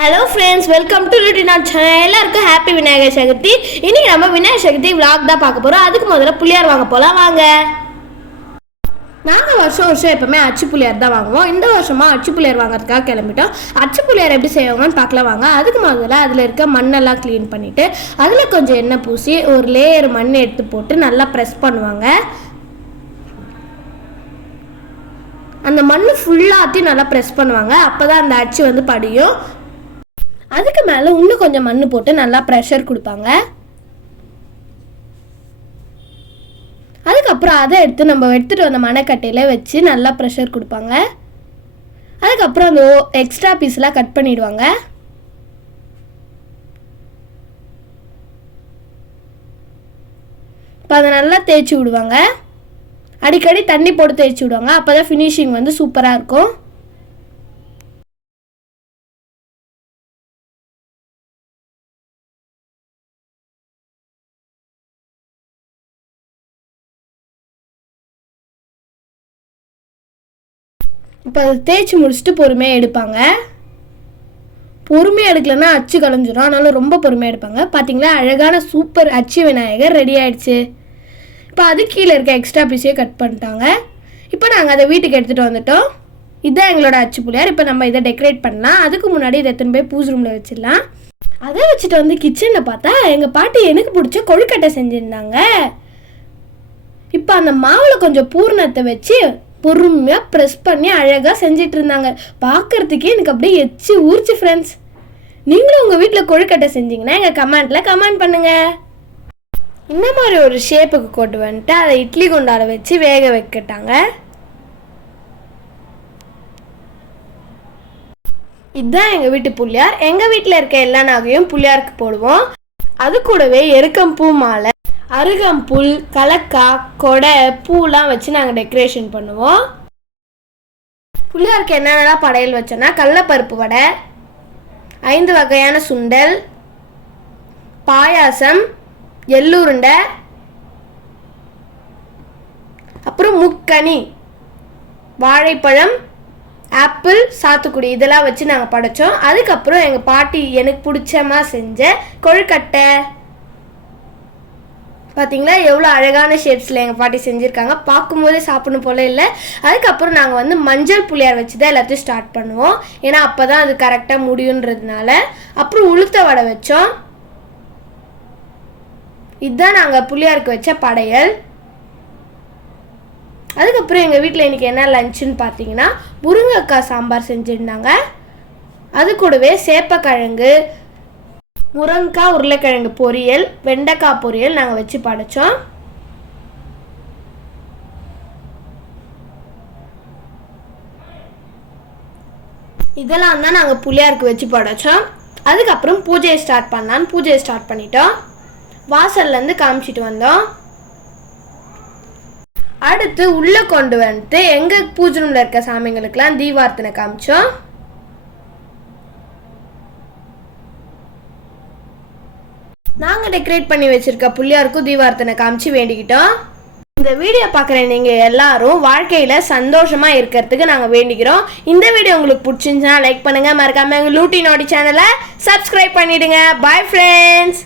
Hello friends welcome to Litina channel எல்லாருக்கும் happy Vinayagar Chaturthi. இன்னைக்கு நம்ம விநாயகர் சதுர்த்தி vlog தான் பார்க்க போகிறோம் அதுக்கு முதல்ல புளியார் வாங்க போகலாம் வாங்க. நாங்கள் வருஷம் வருஷம் எப்பவுமே அச்சு புளியார் தான் வாங்குவோம். இந்த வருஷமாக அச்சு புளியார் வாங்குறதுக்காக கிளம்பிட்டோம். அச்சு புளியார் எப்படி செய்வாங்கன்னு பார்க்கலாம் வாங்க. அதுக்கு முதல்ல அதில் இருக்க மண்ணெல்லாம் க்ளீன் பண்ணிவிட்டு அதில் கொஞ்சம் எண்ணெய் பூசி ஒரு லேயர் மண் எடுத்து போட்டு நல்லா ப்ரெஸ் பண்ணுவாங்க. அந்த மண் ஃபுல்லாத்தையும் நல்லா ப்ரெஸ் பண்ணுவாங்க. அப்போ தான் அந்த அச்சு வந்து படியும். அதுக்கு மேலே இன்னும் கொஞ்சம் மண் போட்டு நல்லா ப்ரெஷர் கொடுப்பாங்க. அதுக்கப்புறம் அதை எடுத்து நம்ம எடுத்துகிட்டு வந்த மணக்கட்டையில் வச்சு நல்லா ப்ரெஷர் கொடுப்பாங்க. அதுக்கப்புறம் அந்த எக்ஸ்ட்ரா பீஸ்லாம் கட் பண்ணிவிடுவாங்க இப்போ அதை நல்லா தேய்ச்சி விடுவாங்க. அடிக்கடி தண்ணி போட்டு தேய்ச்சி விடுவாங்க. அப்போ தான் ஃபினிஷிங் வந்து சூப்பராக இருக்கும். இப்போ அதை தேய்ச்சி முடிச்சுட்டு பொறுமையாக எடுப்பாங்க. பொறுமையாக எடுக்கலன்னா அச்சு கலைஞ்சிரும். அதனால ரொம்ப பொறுமையாக எடுப்பாங்க. பார்த்தீங்களா அழகான சூப்பர் அச்சு விநாயகர் ரெடி ஆயிடுச்சு. இப்போ அது கீழே இருக்க எக்ஸ்ட்ரா பீஸையும் கட் பண்ணிட்டாங்க. இப்போ நாங்கள் அதை வீட்டுக்கு எடுத்துகிட்டு வந்துட்டோம். இதுதான் எங்களோட அச்சு புள்ளியார். இப்போ நம்ம இதை டெக்கரேட் பண்ணலாம். அதுக்கு முன்னாடி இதை எடுத்துன்னு போய் பூஜ் ரூமில் வச்சிடலாம். அதை வச்சுட்டு வந்து கிச்சனில் பார்த்தா எங்கள் பாட்டி எனக்கு பிடிச்ச கொழுக்கட்டை செஞ்சுருந்தாங்க. இப்போ அந்த மாவில் கொஞ்சம் பூர்ணத்தை வச்சு பொறுமையாக ப்ரெஸ் பண்ணி அழகாக செஞ்சிட்டு இருந்தாங்க பார்க்கறதுக்கே எனக்கு அப்படியே எச்சி ஊர்ச்சி ஃப்ரெண்ட்ஸ் நீங்களும் உங்கள் வீட்டில் கொழுக்கட்டை செஞ்சீங்கன்னா எங்கள் கமெண்ட்டில் கமெண்ட் பண்ணுங்கள் இந்த மாதிரி ஒரு ஷேப்புக்கு கொண்டு வந்துட்டு அதை இட்லி குண்டால வச்சு வேக வைக்கட்டாங்க. இதுதான் எங்கள் வீட்டு புள்ளியார். எங்கள் வீட்டில் இருக்க எல்லா நகையும் புள்ளியாருக்கு போடுவோம். அது கூடவே எருக்கம் பூ மாலை. அருகம்புல் கலக்கா கொடை பூலாம் வச்சு நாங்கள் டெக்கரேஷன் பண்ணுவோம். புள்ளியாருக்கு என்னென்னலாம் படையல் வச்சோன்னா கடலப்பருப்பு வடை ஐந்து வகையான சுண்டல் பாயாசம் எள்ளுருண்டை அப்புறம் முக்கனி வாழைப்பழம் ஆப்பிள் சாத்துக்குடி இதெல்லாம் வச்சு நாங்கள் படைச்சோம். அதுக்கப்புறம் எங்கள் பாட்டி எனக்கு பிடிச்சமா செஞ்ச கொழுக்கட்டை பார்த்தீங்களா எவ்வளோ அழகான ஷேப்ஸில் எங்கள் பாட்டி செஞ்சுருக்காங்க. பார்க்கும்போதே சாப்பிடணும் போல இல்லை. அதுக்கப்புறம் நாங்கள் வந்து மஞ்சள் புளியார் வச்சு தான் எல்லாத்தையும் ஸ்டார்ட் பண்ணுவோம். ஏன்னா அப்போ தான் அது கரெக்டாக முடியுன்றதுனால. அப்புறம் உளுத்த வடை வச்சோம். இதுதான் நாங்கள் புளியாருக்கு வச்ச படையல். அதுக்கப்புறம் எங்கள் வீட்டில் இன்றைக்கி என்ன லஞ்சுன்னு பார்த்தீங்கன்னா முருங்கைக்காய் சாம்பார் செஞ்சுருந்தாங்க. அது கூடவே சேப்பக்கிழங்கு முருங்கைக்காய் உருளைக்கிழங்கு பொரியல் வெண்டைக்காய் பொரியல் நாங்கள் வச்சு படைச்சோம். இதெல்லாம் தான் நாங்கள் புளியாருக்கு வச்சு படைச்சோம். அதுக்கப்புறம் பூஜையை ஸ்டார்ட் பண்ணலான்னு பூஜையை ஸ்டார்ட் பண்ணிட்டோம். வாசல்லேருந்து காமிச்சிட்டு வந்தோம். அடுத்து உள்ளே கொண்டு வந்துட்டு எங்கள் பூஜை ரூமில் இருக்க சாமிங்களுக்கெல்லாம் தீபார்த்தனை காமிச்சோம். நாங்கள் டெக்கரேட் பண்ணி வச்சிருக்க புள்ளியாருக்கும் தீபார்த்தனை காமிச்சு வேண்டிக்கிட்டோம். இந்த வீடியோ பார்க்குற நீங்கள் எல்லாரும் வாழ்க்கையில் சந்தோஷமாக இருக்கிறதுக்கு நாங்கள் வேண்டிக்கிறோம். இந்த வீடியோ உங்களுக்கு பிடிச்சிருந்துச்சுன்னா லைக் பண்ணுங்கள் மறக்காமல் எங்கள் லூட்டி நோடி சேனலை சப்ஸ்கிரைப் பண்ணிவிடுங்க பாய் ஃப்ரெண்ட்ஸ்